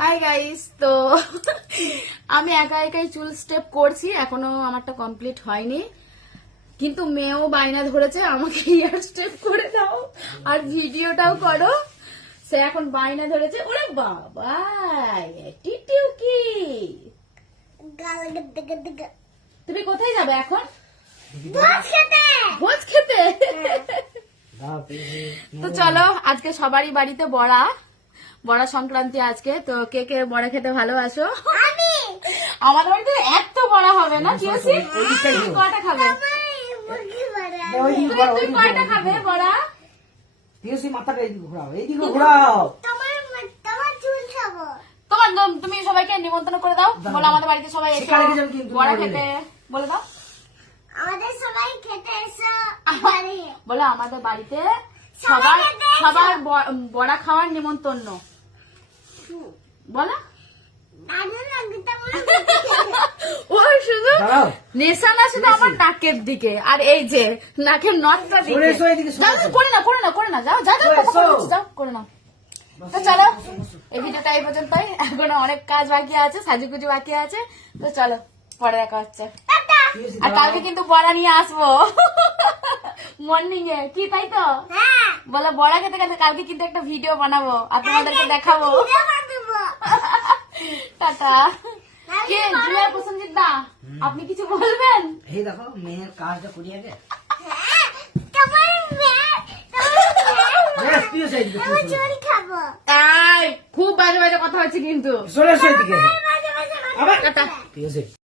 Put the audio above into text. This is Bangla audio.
হাই গাইস, তো আমি একা একাই চুল স্টেপ করছি, এখনো আমারটা কমপ্লিট হয়নি, কিন্তু মেয়েও বায়না ধরেছে আমাকে হেয়ার স্টেপ করে দাও আর ভিডিওটাও করো। সে এখন বায়না ধরেছে। ওরে বাবা, টিটিউ কি তুমি কোথায় যাবে এখন? ভোজ খেতে। তো চলো, আজকে সবারই বাড়িতে বড়া সংক্রান্তি আজকে। তো কে কে বড়া খেতে ভালোবাসো? আমাদের বাড়িতে এত বড়া হবে না। কি কটা খাবে? তুই কয়টা খাবে বড়া? তোমার তুমি সবাইকে নিমন্ত্রণ করে দাও, বলো আমাদের বাড়িতে সবাই এসো বড়া খেতে, বলে দাও আমাদের সবাই খেতে এসো। বলো আমাদের বাড়িতে সবার বড়া খাওয়ার নিমন্ত্রণ। বলো ও শুধু নেশা না, শুধু আমার নাকের দিকে আর এই যে নাকের নটটা দিকে। করে না যাও করে না। তো চলো, এই ভিডিওটা এই পর্যন্তই। এখন অনেক কাজ বাকি আছে, সাজুগুজু বাকি আছে। তো চলো, পরে দেখা হচ্ছে। আর কালকে কিন্তু বড়া নিয়ে আসবো মর্নিং এ, কি তাই তো? বলো বড়া খেতে খেতে কালকে কিন্তু একটা ভিডিও বানাবো, আপনাদেরকে দেখাবো। টাটা। কে জুলিয়ার প্রসেনজিৎ দা, আপনি কিছু বলবেন? এই দেখো মেয়ের কাজটা করি আগে। খুব বাজে বাজে কথা হচ্ছে কিন্তু। চলে এসো এদিকে। টাটা।